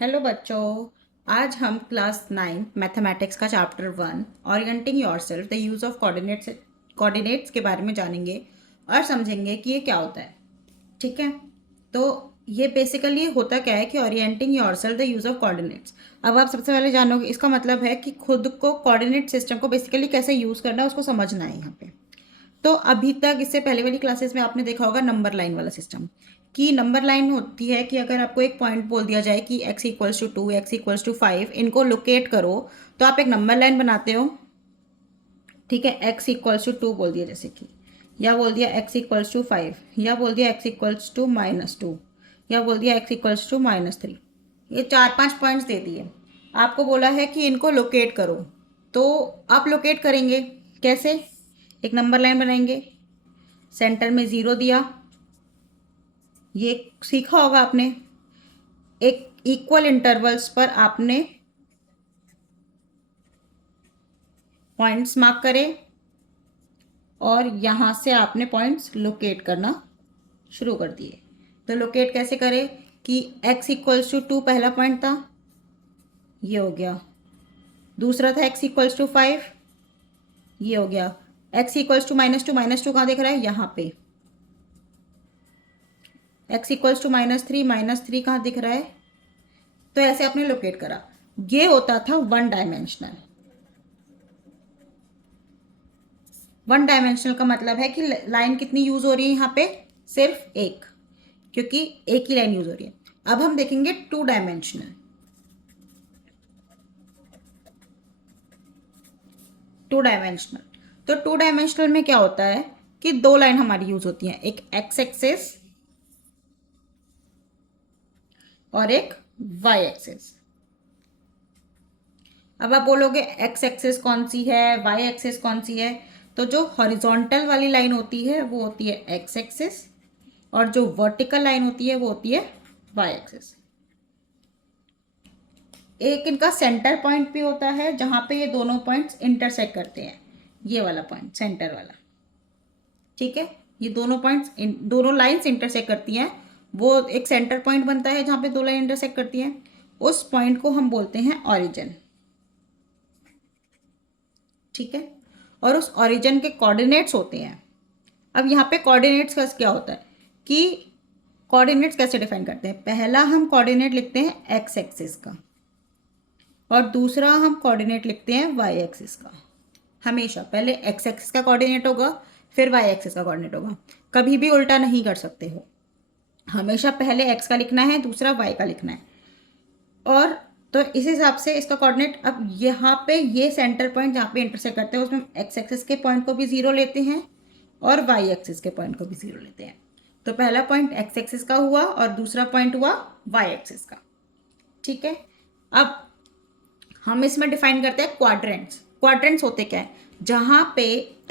Hello बच्चों। आज हम क्लास 9 मैथमेटिक्स का chapter 1 orienting yourself the use of coordinates के बारे में जानेंगे और समझेंगे कि ये क्या होता है। ठीक है, तो ये बेसिकली होता क्या है कि orienting yourself the use of coordinates. अब आप सबसे पहले जानोगे, इसका मतलब है कि खुद को कोऑर्डिनेट सिस्टम को बेसिकली कैसे यूज़ करना है उसको समझना है यहाँ पे। तो अभी तक इससे पहले वाली क्लासेस में आपने देखा होगा नंबर लाइन वाला सिस्टम। कि नंबर लाइन होती है कि अगर आपको एक पॉइंट बोल दिया जाए कि x=2 x=5 इनको लोकेट करो, तो आप एक नंबर लाइन बनाते हो। ठीक है, x=2 बोल दिया जैसे कि, या बोल दिया x=5, या बोल दिया x=-2, या बोल दिया x=-3। ये 4-5 पॉइंट्स दे दिए, आपको बोला है कि इनको लोकेट करो। तो आप लोकेट करेंगे कैसे? एक नंबर लाइन बनाएंगे, सेंटर में ज़ीरो दिया, ये सीखा होगा आपने। एक इक्वल इंटरवल्स पर आपने पॉइंट्स मार्क करे और यहाँ से आपने पॉइंट्स लोकेट करना शुरू कर दिए। तो लोकेट कैसे करें कि x=2 पहला पॉइंट था, ये हो गया। दूसरा था x=5, ये हो गया। x=-2, -2 कहाँ दिख रहा है? यहाँ पे। x=-3 कहाँ दिख रहा है? तो ऐसे आपने लोकेट करा। ये होता था वन डायमेंशनल। वन डायमेंशनल का मतलब है कि लाइन कितनी यूज हो रही है यहाँ पे? सिर्फ एक, क्योंकि एक ही लाइन यूज हो रही है। अब हम देखेंगे टू डायमेंशनल। टू डायमेंशनल, तो टू डायमेंशनल में क्या होता है कि दो लाइन हमारी यूज होती हैं, एक एक्स एक्सिस और एक वाई एक्सिस। अब आप बोलोगे एक्स एक्सिस कौन सी है, वाई एक्सिस कौन सी है? तो जो हॉरिजॉन्टल वाली लाइन होती है वो होती है एक्स एक्सिस, और जो वर्टिकल लाइन होती है वो होती है वाई एक्सिस। एक इनका सेंटर पॉइंट भी होता है जहां पे ये दोनों पॉइंट्स इंटरसेक्ट करते हैं, ये वाला पॉइंट सेंटर वाला। ठीक है, ये दोनों पॉइंट्स दोनों लाइंस इंटरसेक्ट करती हैं, वो एक सेंटर पॉइंट बनता है जहां पे दो लाइन इंटरसेक्ट करती हैं। उस पॉइंट को हम बोलते हैं ऑरिजिन। ठीक है, और उस ऑरिजिन के कोऑर्डिनेट्स होते हैं। अब यहाँ पे कोऑर्डिनेट्स का क्या होता है कि कोऑर्डिनेट्स कैसे डिफाइन करते हैं? पहला हम कोऑर्डिनेट लिखते हैं एक्स एक्सिस का, और दूसरा हम कोऑर्डिनेट लिखते हैं वाई एक्सिस का। हमेशा पहले एक्स एक्सिस का कोऑर्डिनेट होगा, फिर वाई एक्सिस का कोऑर्डिनेट होगा। कभी भी उल्टा नहीं कर सकते हो, हमेशा पहले एक्स का लिखना है, दूसरा वाई का लिखना है। और तो इस हिसाब से इसका कोऑर्डिनेट, अब यहाँ पे ये सेंटर पॉइंट जहाँ पे इंटरसेक्ट करते हैं उसमें एक्स एक्सिस के पॉइंट को भी जीरो लेते हैं और वाई एक्सिस के पॉइंट को भी जीरो लेते हैं। तो पहला पॉइंट एक्स एक्सिस का हुआ और दूसरा पॉइंट हुआ वाई एक्सिस का। ठीक है, अब हम इसमें डिफाइन करते हैं क्वाड्रेंट्स। क्वाड्रेंट्स होते क्या है? जहां पे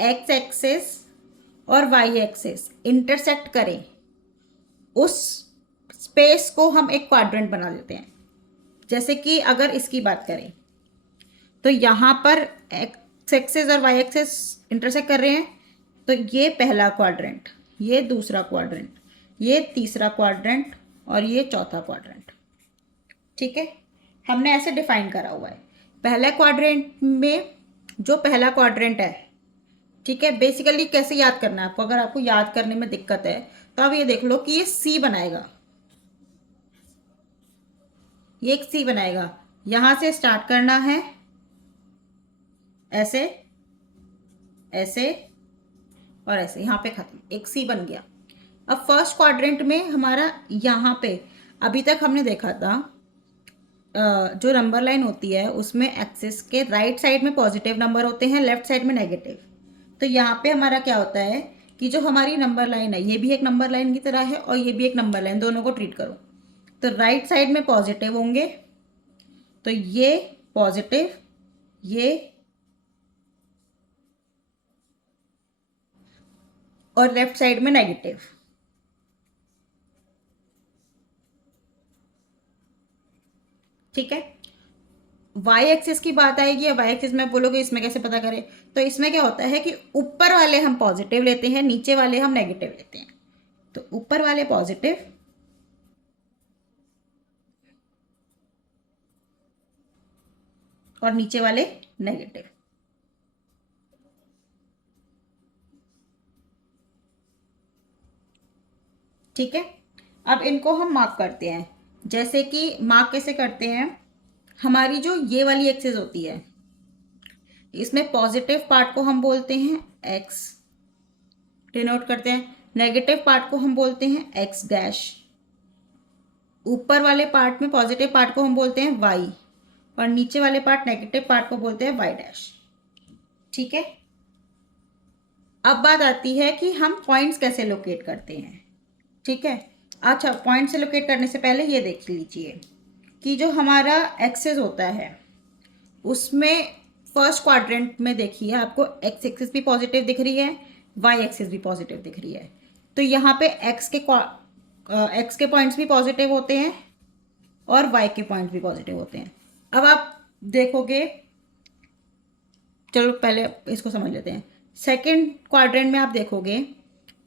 एक्स एक्सिस और वाई एक्सिस इंटरसेक्ट करें, उस स्पेस को हम एक क्वाड्रेंट बना देते हैं। जैसे कि अगर इसकी बात करें तो यहां पर एक्स एक्सिस और वाई एक्सिस इंटरसेक्ट कर रहे हैं, तो ये पहला क्वाड्रेंट, ये दूसरा क्वाड्रेंट, ये तीसरा क्वाड्रेंट और ये चौथा क्वाड्रेंट। ठीक है, हमने ऐसे डिफाइन करा हुआ है। पहले क्वाड्रेंट में जो पहला क्वाड्रेंट है, ठीक है, बेसिकली कैसे याद करना है आपको? अगर आपको याद करने में दिक्कत है तो आप ये देख लो कि ये सी बनाएगा, ये एक सी बनाएगा। यहां से स्टार्ट करना है, ऐसे ऐसे और ऐसे, यहां पे खत्म, एक सी बन गया। अब फर्स्ट क्वाड्रेंट में हमारा यहां पे अभी तक हमने देखा था, जो नंबर लाइन होती है उसमें एक्सिस के राइट साइड में पॉजिटिव नंबर होते हैं, लेफ्ट साइड में नेगेटिव। तो यहाँ पे हमारा क्या होता है कि जो हमारी नंबर लाइन है ये भी एक नंबर लाइन की तरह है और ये भी एक नंबर लाइन, दोनों को ट्रीट करो। तो राइट साइड में पॉजिटिव होंगे, तो ये पॉजिटिव, ये, और लेफ्ट साइड में नेगेटिव। ठीक है, वाई एक्सिस की बात आएगी, या वाई एक्सिस में बोलोगे इसमें कैसे पता करें? तो इसमें क्या होता है कि ऊपर वाले हम पॉजिटिव लेते हैं, नीचे वाले हम नेगेटिव लेते हैं। तो ऊपर वाले पॉजिटिव और नीचे वाले नेगेटिव। ठीक है, अब इनको हम मार्क करते हैं। जैसे कि मार्क कैसे करते हैं, हमारी जो ये वाली एक्सिस होती है, इसमें पॉजिटिव पार्ट को हम बोलते हैं एक्स, डिनोट करते हैं। नेगेटिव पार्ट को हम बोलते हैं एक्स डैश। ऊपर वाले पार्ट में पॉजिटिव पार्ट को हम बोलते हैं वाई, और नीचे वाले पार्ट नेगेटिव पार्ट को बोलते हैं वाई डैश। ठीक है, अब बात आती है कि हम पॉइंट्स कैसे लोकेट करते हैं। ठीक है, अच्छा, पॉइंट से लोकेट करने से पहले ये देख लीजिए कि जो हमारा एक्सेस होता है उसमें फर्स्ट क्वाड्रेंट में देखिए आपको एक्स एक्सिस भी पॉजिटिव दिख रही है, वाई एक्सिस भी पॉजिटिव दिख रही है। तो यहाँ पे एक्स के पॉइंट्स भी पॉजिटिव होते हैं और वाई के पॉइंट्स भी पॉजिटिव होते हैं। अब आप देखोगे, चलो पहले इसको समझ लेते हैं। सेकेंड क्वाड्रेंट में आप देखोगे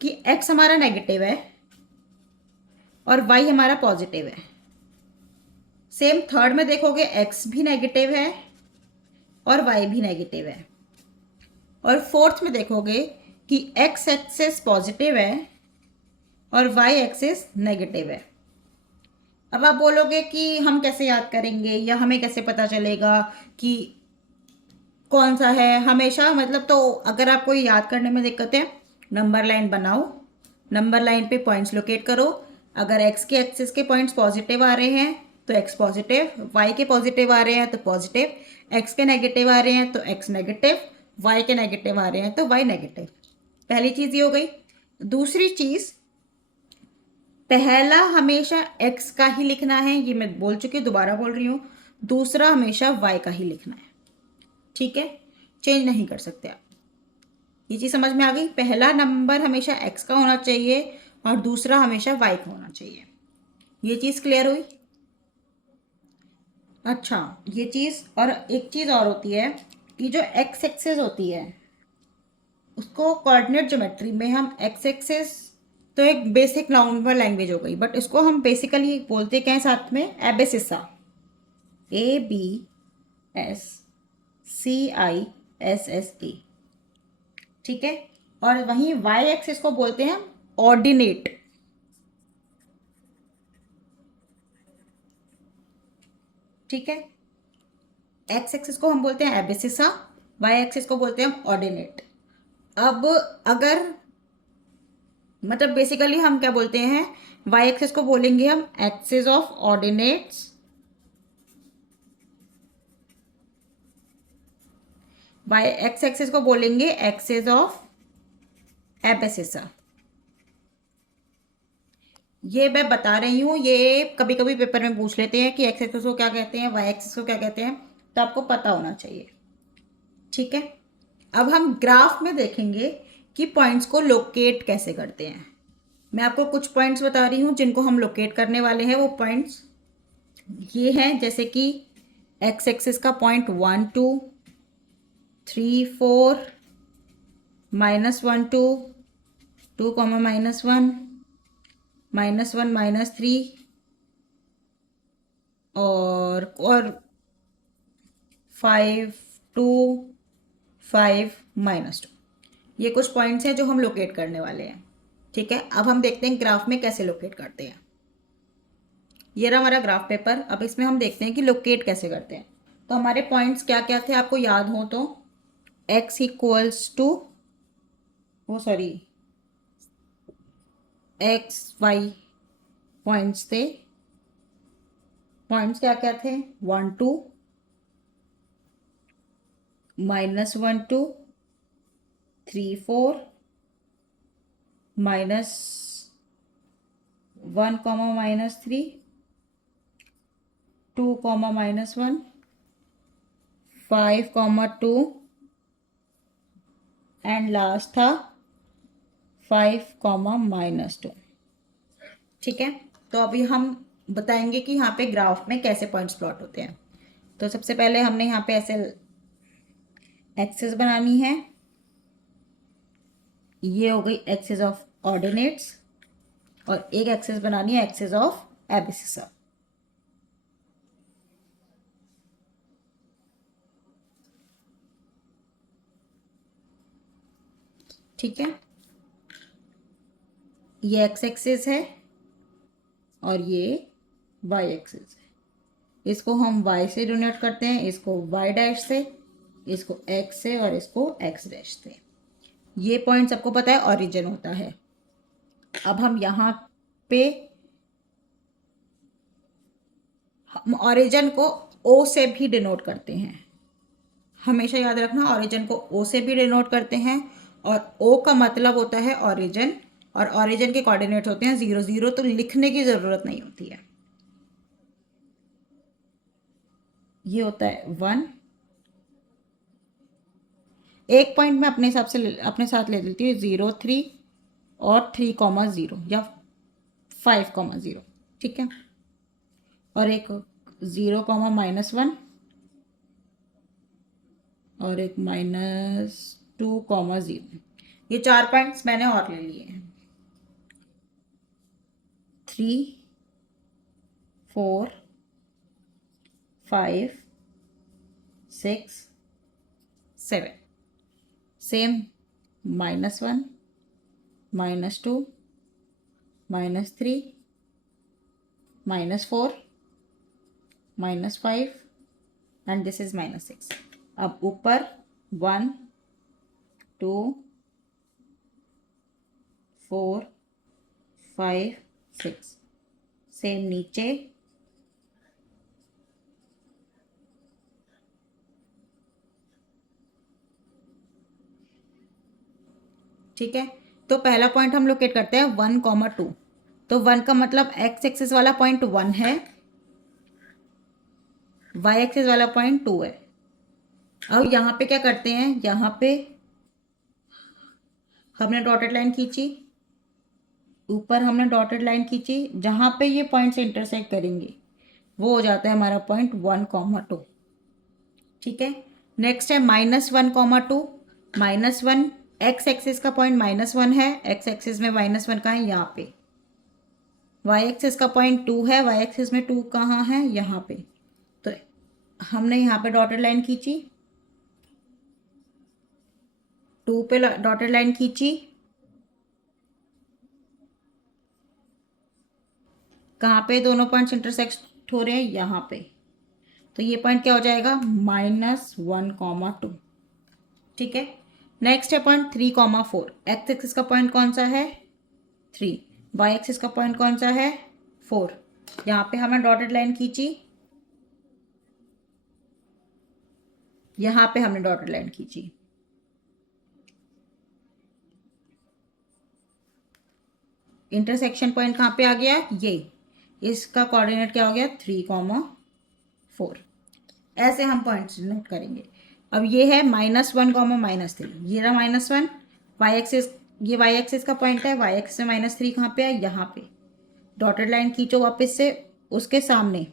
कि एक्स हमारा नेगेटिव है और वाई हमारा पॉजिटिव है। सेम थर्ड में देखोगे एक्स भी नेगेटिव है और वाई भी नेगेटिव है। और फोर्थ में देखोगे कि एक्स एक्सिस पॉजिटिव है और वाई एक्सिस नेगेटिव है। अब आप बोलोगे कि हम कैसे याद करेंगे या हमें कैसे पता चलेगा कि कौन सा है हमेशा, मतलब तो अगर आपको याद करने में दिक्कत है, नंबर लाइन बनाओ, नंबर लाइन पे पॉइंट्स लोकेट करो। अगर एक्स के एक्सिस के पॉइंट्स पॉजिटिव आ रहे हैं तो एक्स पॉजिटिव, वाई के पॉजिटिव आ रहे हैं तो पॉजिटिव, एक्स के नेगेटिव आ रहे हैं तो एक्स नेगेटिव, वाई के नेगेटिव आ रहे हैं तो वाई नेगेटिव। पहली चीज़ ये हो गई। दूसरी चीज़, पहला हमेशा एक्स का ही लिखना है, ये मैं बोल चुकी, दोबारा बोल रही हूँ। दूसरा हमेशा वाई का ही लिखना है। ठीक है, चेंज नहीं कर सकते आप। ये चीज़ समझ में आ गई। पहला नंबर हमेशा एक्स का होना चाहिए और दूसरा हमेशा वाई का होना चाहिए। ये चीज़ क्लियर हुई। अच्छा, ये चीज़, और एक चीज़ और होती है कि जो एक्स एक्सिस होती है उसको कोऑर्डिनेट ज्योमेट्री में हम एक्स एक्सिस, तो एक बेसिक नंबर लैंग्वेज हो गई, बट इसको हम बेसिकली बोलते क्या है साथ में, एबेसिसा, ABSCISSA। ठीक है, और वहीं वाई एक्सिस को बोलते हैं हम ऑर्डिनेट। ठीक है, एक्स एक्सिस को हम बोलते हैं एबेसिसा, वाई एक्सिस को बोलते हैं हम ऑर्डिनेट। अब अगर, मतलब बेसिकली हम क्या बोलते हैं, वाई एक्सिस को बोलेंगे हम axis of ordinates, Y X axis को बोलेंगे एक्सिस ऑफ एबेसिसा। ये मैं बता रही हूँ, ये कभी कभी पेपर में पूछ लेते हैं कि एक्स एक्सिस को क्या कहते हैं, वाई एक्सिस को क्या कहते हैं, तो आपको पता होना चाहिए। ठीक है, अब हम ग्राफ में देखेंगे कि पॉइंट्स को लोकेट कैसे करते हैं। मैं आपको कुछ पॉइंट्स बता रही हूँ जिनको हम लोकेट करने वाले हैं। वो पॉइंट्स ये हैं, जैसे कि एक्स एक्सिस का पॉइंट 1 2 3 4, -1 2, 2, -1, -1 -3, और 5 2 5 -2। ये कुछ पॉइंट्स हैं जो हम लोकेट करने वाले हैं। ठीक है, अब हम देखते हैं ग्राफ में कैसे लोकेट करते हैं। ये रहा हमारा ग्राफ पेपर। अब इसमें हम देखते हैं कि लोकेट कैसे करते हैं। तो हमारे पॉइंट्स क्या क्या थे, आपको याद हो तो, x इक्वल्स टू, वो सॉरी, एक्स वाई पॉइंट्स थे। पॉइंट्स क्या क्या थे, 1 2, -1 2, 3 4, -1, -3, 2, -1, 5, 2, एंड लास्ट था 5, -2। ठीक है, तो अभी हम बताएंगे कि यहाँ पे ग्राफ में कैसे पॉइंट्स प्लॉट होते हैं। तो सबसे पहले हमने यहाँ पे ऐसे एक्सिस बनानी है। ये हो गई एक्सिस ऑफ ऑर्डिनेट्स, और एक एक्सिस बनानी है एक्सिस ऑफ एबेसिसा। ठीक है, ये एक्स एक्सिस है और ये वाई एक्सिस है। इसको हम वाई से डिनोट करते हैं, इसको वाई डैश से, इसको एक्स से और इसको एक्स डैश से। ये पॉइंट सबको पता है ऑरिजिन होता है। अब हम यहाँ पे हम ऑरिजिन को ओ से भी डिनोट करते हैं। हमेशा याद रखना, ऑरिजिन को ओ से भी डिनोट करते हैं और ओ का मतलब होता है ऑरिजिन, और ऑरिजिन के कोऑर्डिनेट्स होते हैं 0 0, तो लिखने की ज़रूरत नहीं होती है। ये होता है 1। एक पॉइंट मैं अपने हिसाब से अपने साथ ले लेती हूँ, 0 3 और 3,0 या 5,0, ठीक है। और एक 0,-1 और एक -2,0। ये 4 पॉइंट्स मैंने और ले लिए हैं। 3 4 5 6 7, सेम -1 -2 -3 -4 -5 एंड दिस इज -6। अब ऊपर 1 2 4 5 6, सेम नीचे ठीक है। तो पहला पॉइंट हम लोकेट करते हैं 1,2। तो 1 का मतलब एक्स एक्सिस वाला पॉइंट 1 है, वाई एक्सिस वाला पॉइंट 2 है। अब यहाँ पे क्या करते हैं, यहाँ पे हमने डॉटेड लाइन खींची, ऊपर हमने डॉटेड लाइन खींची, जहाँ पे ये पॉइंट से इंटरसेक्ट करेंगे वो हो जाता है हमारा पॉइंट 1,2, ठीक है। नेक्स्ट है -1,2। -1 एक्स एक्सिस का पॉइंट -1 है, एक्स एक्सिस में -1 कहाँ है, यहाँ पे। वाई एक्सिस का पॉइंट 2 है, वाई एक्सिस में 2 कहाँ है, यहाँ पे। तो हमने यहाँ पे डॉटेड लाइन खींची, 2 पे डॉटेड लाइन खींची, कहाँ पे दोनों पॉइंट्स इंटरसेक्ट हो रहे हैं, यहाँ पे। तो ये पॉइंट क्या हो जाएगा, -1,2, ठीक है। नेक्स्ट है पॉइंट 3,4। एक्स एक्सिस का पॉइंट कौन सा है, 3। वाई एक्सिस का पॉइंट कौन सा है, 4। यहाँ पे हमने डॉटेड लाइन खींची, यहाँ पे हमने डॉटेड लाइन खींची। इंटरसेक्शन पॉइंट कहाँ पे आ गया, ये। इसका कोऑर्डिनेट क्या हो गया, 3,4। ऐसे हम पॉइंट्स नोट करेंगे। अब ये है -1,-3, ये रहा -1। वाई एक्सिस, ये वाई एक्सिस का पॉइंट है, वाई एक्सिस में -3 कहाँ पे है, यहाँ पे। डॉटेड लाइन खींचो वापस से उसके सामने,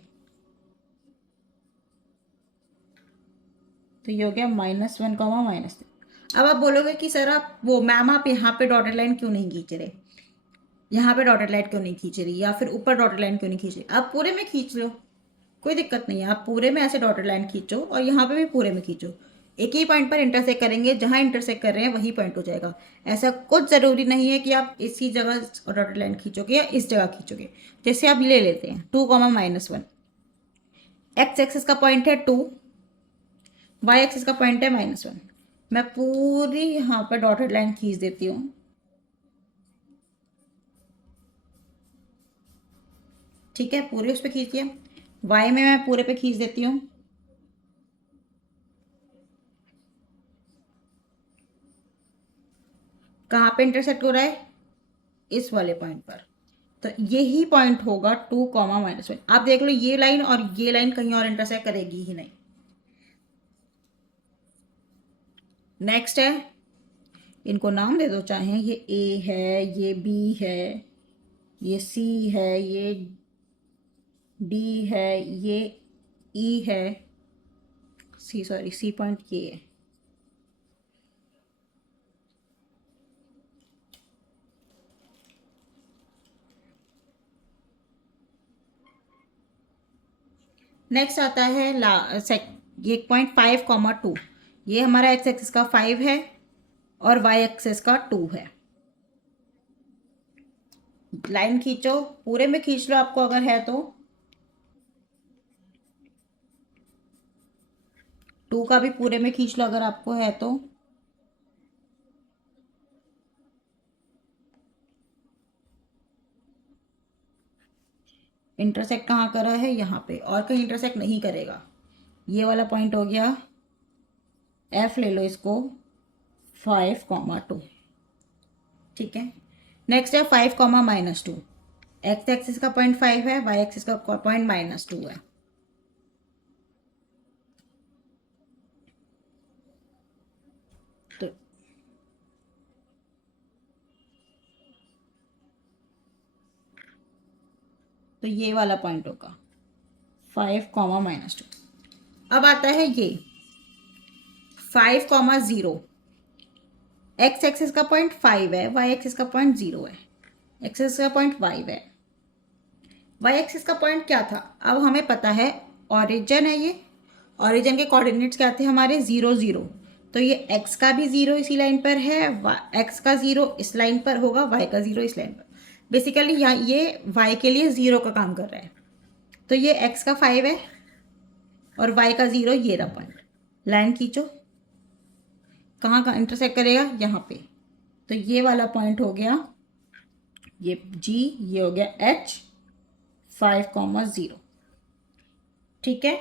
तो ये हो गया -1,-3। अब आप बोलोगे कि सर आप वो मैम आप यहाँ पे डॉटेड लाइन क्यों नहीं खींच रहे, यहाँ पे डॉटेड लाइन क्यों नहीं खींच रही, या फिर ऊपर डॉटेड लाइन क्यों नहीं खींच रही। आप पूरे में खींच लो, कोई दिक्कत नहीं है। आप पूरे में ऐसे डॉटेड लाइन खींचो और यहाँ पे भी पूरे में खींचो। एक ही पॉइंट पर इंटरसेक्ट करेंगे, जहाँ इंटरसेक्ट कर रहे हैं वही पॉइंट हो जाएगा। ऐसा कुछ ज़रूरी नहीं है कि आप इसी जगह डॉटेड लाइन खींचोगे या इस जगह खींचोगे। जैसे आप ले लेते हैं 2,-1, एक्स एक्सिस का पॉइंट है 2, वाई एक्सिस का पॉइंट है -1। मैं पूरी यहाँ पर डॉटेड लाइन खींच देती हूँ, ठीक है। पूरे उस पर खींचिए, वाई में मैं पूरे पे खींच देती हूँ, कहाँ पे इंटरसेक्ट हो रहा है, इस वाले पॉइंट पर। तो यही पॉइंट होगा 2,-1। आप देख लो, ये लाइन और ये लाइन कहीं और इंटरसेक्ट करेगी ही नहीं। नेक्स्ट है, इनको नाम दे दो चाहे, ये ए है, ये बी है, ये सी है, ये डी है, ये ई है, सी पॉइंट ये है। नेक्स्ट आता है ये 0.5,2। ये हमारा एक्स एक्सिस का 5 है, और वाई एक्सेस का 2 है। लाइन खींचो, पूरे में खींच लो आपको अगर है तो। 2 का भी पूरे में खींच लो अगर आपको है तो। इंटरसेक्ट कहाँ करा है? यहाँ पे, और कहीं इंटरसेक्ट नहीं करेगा। ये वाला पॉइंट हो गया। एफ ले लो इसको, 5,2। ठीक है, नेक्स्ट है 5,-2। एक्स एक्सिस का पॉइंट 5 है, वाई एक्सिस का पॉइंट -2 है। तो ये वाला पॉइंट होगा 5,-2। अब आता है ये 5,0। एक्स एक्सिस का पॉइंट 5 है, वाई एक्सिस का पॉइंट 0 है, एक्स एक्सिस का पॉइंट 5 है, वाई एक्सिस का पॉइंट क्या था? अब हमें पता है ऑरिजिन है ये। ऑरिजिन के कोऑर्डिनेट्स क्या थे हमारे? 0, 0। तो ये एक्स का भी 0 इसी लाइन पर है, एक्स का 0 इस लाइन पर होगा, वाई का 0 इस लाइन पर। बेसिकली यहाँ ये वाई के लिए 0 का काम कर रहा है। तो ये एक्स का 5 है और वाई का 0, ये रहा पॉइंट। लाइन खींचो, कहाँ का इंटरसेक्ट करेगा? यहाँ पे। तो ये वाला पॉइंट हो गया ये G, ये हो गया H, 5,0। ठीक है,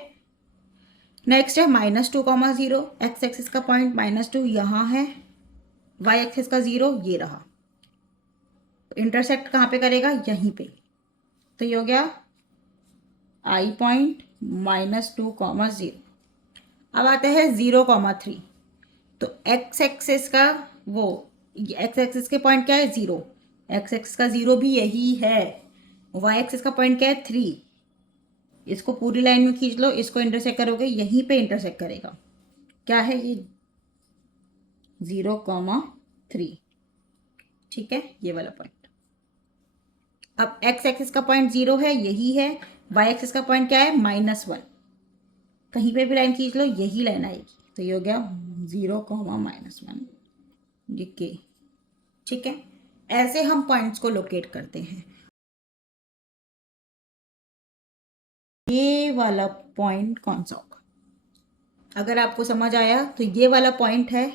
नेक्स्ट है -2,0। एक्स एक्सिस का पॉइंट -2 यहाँ है, वाई एक्सिस का 0 ये रहा। इंटरसेक्ट कहाँ पे करेगा? यहीं पे। तो ये हो गया I पॉइंट -2,0। अब आता है 0,3। तो एक्स एक्सिस का वो, एक्स एक्सिस के पॉइंट क्या है? 0। एक्स एक्सिस का 0 भी यही है। वाई एक्सिस का पॉइंट क्या है? 3। इसको पूरी लाइन में खींच लो, इसको इंटरसेक्ट करोगे, यहीं पे इंटरसेक्ट करेगा। क्या है ये? 0,3। ठीक है, ये वाला पॉइंट। अब एक्स एक्सिस का पॉइंट 0 है, यही है। वाई एक्सिस का पॉइंट क्या है? -1। कहीं पे भी लाइन खींच लो, यही लाइन आएगी। तो ये हो गया 0,-1, ये के। ठीक है, ऐसे हम पॉइंट्स को लोकेट करते हैं। ये वाला पॉइंट कौन सा होगा? अगर आपको समझ आया तो ये वाला पॉइंट है,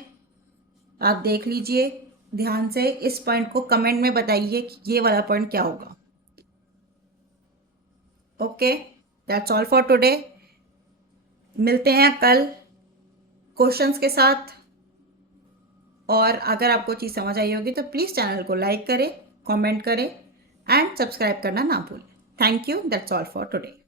आप देख लीजिए ध्यान से। इस पॉइंट को कमेंट में बताइए कि ये वाला पॉइंट क्या होगा। Okay, that's all for today. मिलते हैं कल क्वेश्चंस के साथ। और अगर आपको चीज़ समझ आई होगी तो प्लीज़ चैनल को लाइक करें, कमेंट करें एंड सब्सक्राइब करना ना भूलें। Thank you, that's all for today.